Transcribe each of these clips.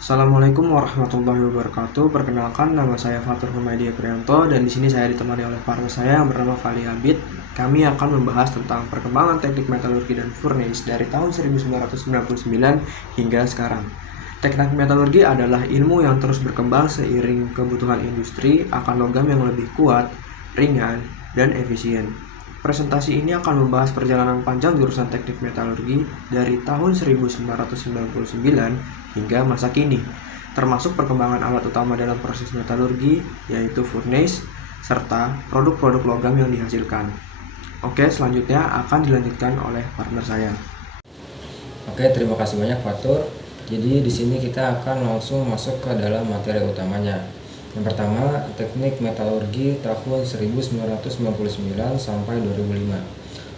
Assalamualaikum warahmatullahi wabarakatuh. Perkenalkan, nama saya Fatur Humaydi Priyanto dan di sini saya ditemani oleh partner saya yang bernama Fali Abid. Kami akan membahas tentang perkembangan teknik metalurgi dan furnace dari tahun 1999 hingga sekarang. Teknik metalurgi adalah ilmu yang terus berkembang seiring kebutuhan industri akan logam yang lebih kuat, ringan, dan efisien. Presentasi ini akan membahas perjalanan panjang jurusan teknik metalurgi dari tahun 1999 hingga masa kini, termasuk perkembangan alat utama dalam proses metalurgi, yaitu furnace, serta produk-produk logam yang dihasilkan. Oke, selanjutnya akan dilanjutkan oleh partner saya. Oke, terima kasih banyak Fatur. Jadi di sini kita akan langsung masuk ke dalam materi utamanya. Yang pertama, teknik metalurgi tahun 1999 sampai 2005.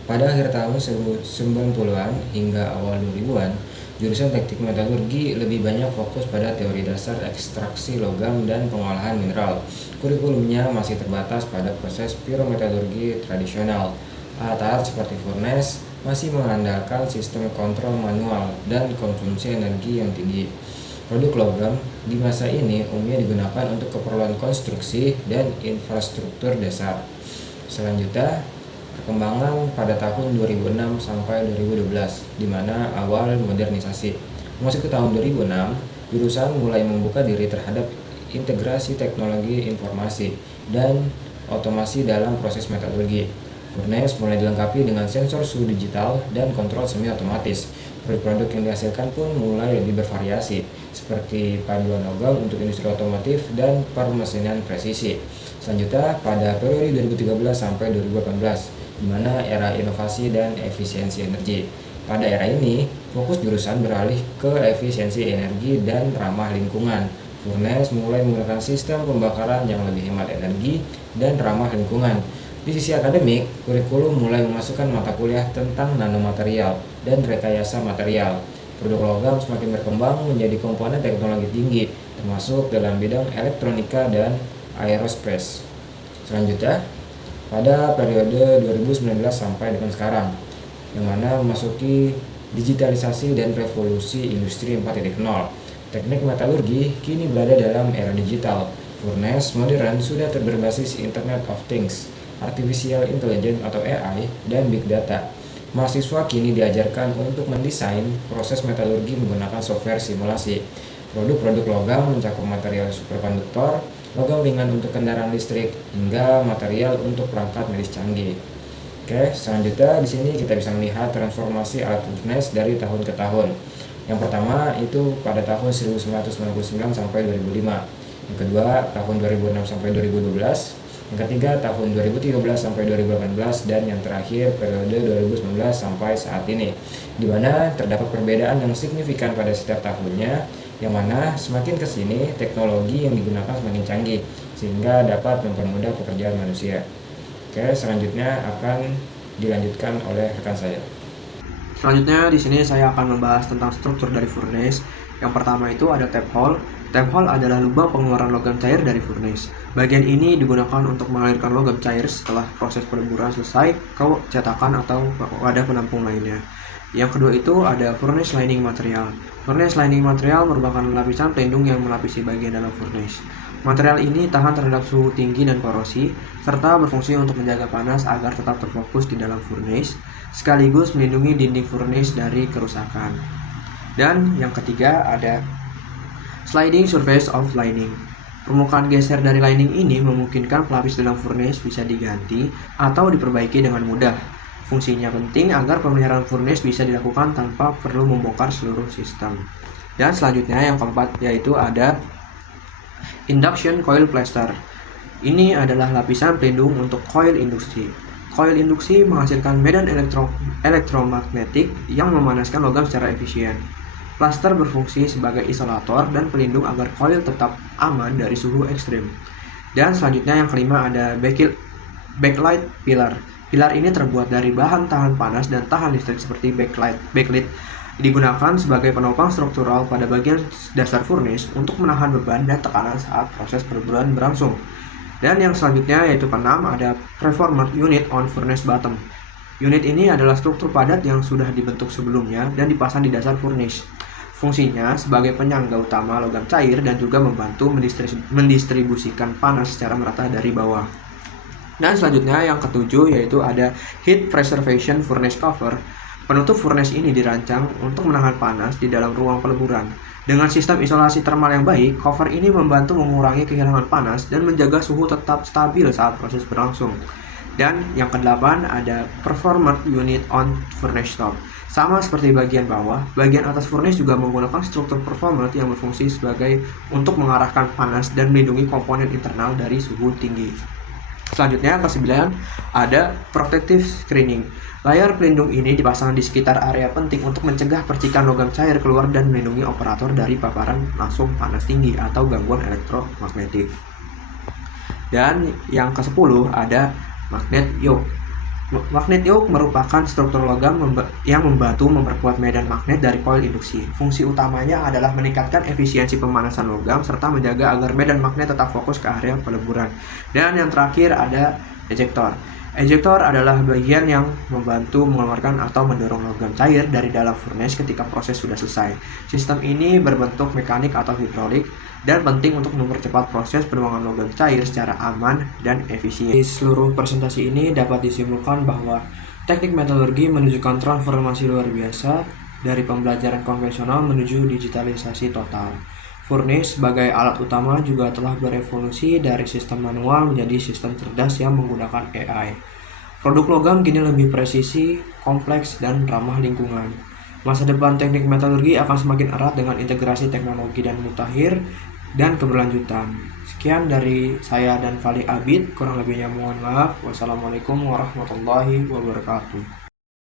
Pada akhir tahun 90-an hingga awal 2000-an, jurusan teknik metalurgi lebih banyak fokus pada teori dasar ekstraksi logam dan pengolahan mineral. Kurikulumnya masih terbatas pada proses pyrometalurgi tradisional. Alat-alat seperti furnace masih mengandalkan sistem kontrol manual dan konsumsi energi yang tinggi. Produk logam di masa ini umumnya digunakan untuk keperluan konstruksi dan infrastruktur dasar. Selanjutnya, perkembangan pada tahun 2006 sampai 2012, di mana awal modernisasi. Masuk ke tahun 2006, jurusan mulai membuka diri terhadap integrasi teknologi informasi dan otomasi dalam proses metalurgi. Furnace mulai dilengkapi dengan sensor suhu digital dan kontrol semi otomatis. Produk-produk yang dihasilkan pun mulai lebih bervariasi, seperti paduan logam untuk industri otomotif dan permesinan presisi. Selanjutnya, pada periode 2013 sampai 2018, di mana era inovasi dan efisiensi energi. Pada era ini, fokus jurusan beralih ke efisiensi energi dan ramah lingkungan. Furnace mulai menggunakan sistem pembakaran yang lebih hemat energi dan ramah lingkungan. Di sisi akademik, kurikulum mulai memasukkan mata kuliah tentang nanomaterial dan rekayasa material. Produk logam semakin berkembang menjadi komponen teknologi tinggi, termasuk dalam bidang elektronika dan aerospace. Selanjutnya, pada periode 2019 sampai dengan sekarang, yang mana memasuki digitalisasi dan revolusi industri 4.0. Teknik metalurgi kini berada dalam era digital. Furnace modern sudah berbasis Internet of Things, Artificial Intelligence atau AI, dan Big Data. Mahasiswa kini diajarkan untuk mendesain proses metalurgi menggunakan software simulasi. Produk-produk logam mencakup material superkonduktor, logam ringan untuk kendaraan listrik, hingga material untuk perangkat medis canggih. Oke, selanjutnya di sini kita bisa melihat transformasi alat furnace dari tahun ke tahun. Yang pertama itu pada tahun 1999 sampai 2005. Yang kedua tahun 2006 sampai 2012. Yang ketiga tahun 2013 sampai 2018, dan yang terakhir periode 2019 sampai saat ini, di mana terdapat perbedaan yang signifikan pada setiap tahunnya, yang mana semakin kesini teknologi yang digunakan semakin canggih sehingga dapat mempermudah pekerjaan manusia. Oke, selanjutnya akan dilanjutkan oleh rekan saya. Selanjutnya di sini saya akan membahas tentang struktur dari furnace. Yang pertama itu ada tap hole. Tap hole adalah lubang pengeluaran logam cair dari furnace. Bagian ini digunakan untuk mengalirkan logam cair setelah proses peleburan selesai ke cetakan atau wadah penampung lainnya. Yang kedua itu ada furnace lining material. Furnace lining material merupakan lapisan pelindung yang melapisi bagian dalam furnace. Material ini tahan terhadap suhu tinggi dan korosi, serta berfungsi untuk menjaga panas agar tetap terfokus di dalam furnace, sekaligus melindungi dinding furnace dari kerusakan. Dan yang ketiga ada sliding surface of lining. Permukaan geser dari lining ini memungkinkan pelapis dalam furnace bisa diganti atau diperbaiki dengan mudah. Fungsinya penting agar pemeliharaan furnace bisa dilakukan tanpa perlu membongkar seluruh sistem. Dan selanjutnya yang keempat yaitu ada induction coil plaster. Ini adalah lapisan pelindung untuk coil induksi. Coil induksi menghasilkan medan elektromagnetik yang memanaskan logam secara efisien. Plaster berfungsi sebagai isolator dan pelindung agar coil tetap aman dari suhu ekstrim. Dan selanjutnya yang kelima ada backlight pillar. Pilar ini terbuat dari bahan tahan panas dan tahan listrik seperti backlit. Digunakan sebagai penopang struktural pada bagian dasar furnace untuk menahan beban dan tekanan saat proses peleburan berlangsung. Dan yang selanjutnya yaitu keenam ada preformer unit on furnace bottom. Unit ini adalah struktur padat yang sudah dibentuk sebelumnya dan dipasang di dasar furnace. Fungsinya sebagai penyangga utama logam cair dan juga membantu mendistribusikan panas secara merata dari bawah. Dan selanjutnya yang ketujuh yaitu ada Heat Preservation Furnace Cover. Penutup furnace ini dirancang untuk menahan panas di dalam ruang peleburan. Dengan sistem isolasi termal yang baik, cover ini membantu mengurangi kehilangan panas dan menjaga suhu tetap stabil saat proses berlangsung. Dan yang kedelapan ada Performance Unit on Furnace Top. Sama seperti bagian bawah, bagian atas furnace juga menggunakan struktur performance yang berfungsi sebagai untuk mengarahkan panas dan melindungi komponen internal dari suhu tinggi. Selanjutnya ke-9 ada Protective Screening. Layar pelindung ini dipasang di sekitar area penting untuk mencegah percikan logam cair keluar dan melindungi operator dari paparan langsung panas tinggi atau gangguan elektromagnetik. Dan yang ke-10 ada Magnet Yoke. Magnet yoke merupakan struktur logam yang membantu memperkuat medan magnet dari koil induksi. Fungsi utamanya adalah meningkatkan efisiensi pemanasan logam serta menjaga agar medan magnet tetap fokus ke area peleburan. Dan yang terakhir ada ejector. Ejector adalah bagian yang membantu mengeluarkan atau mendorong logam cair dari dalam furnace ketika proses sudah selesai. Sistem ini berbentuk mekanik atau hidrolik dan penting untuk mempercepat proses penuangan logam cair secara aman dan efisien. Di seluruh presentasi ini dapat disimpulkan bahwa teknik metalurgi menunjukkan transformasi luar biasa dari pembelajaran konvensional menuju digitalisasi total. Furnace sebagai alat utama juga telah berevolusi dari sistem manual menjadi sistem cerdas yang menggunakan AI. Produk logam kini lebih presisi, kompleks, dan ramah lingkungan. Masa depan teknik metalurgi akan semakin erat dengan integrasi teknologi dan mutakhir dan keberlanjutan. Sekian dari saya dan Falik Abid, kurang lebihnya mohon maaf. Wassalamualaikum warahmatullahi wabarakatuh.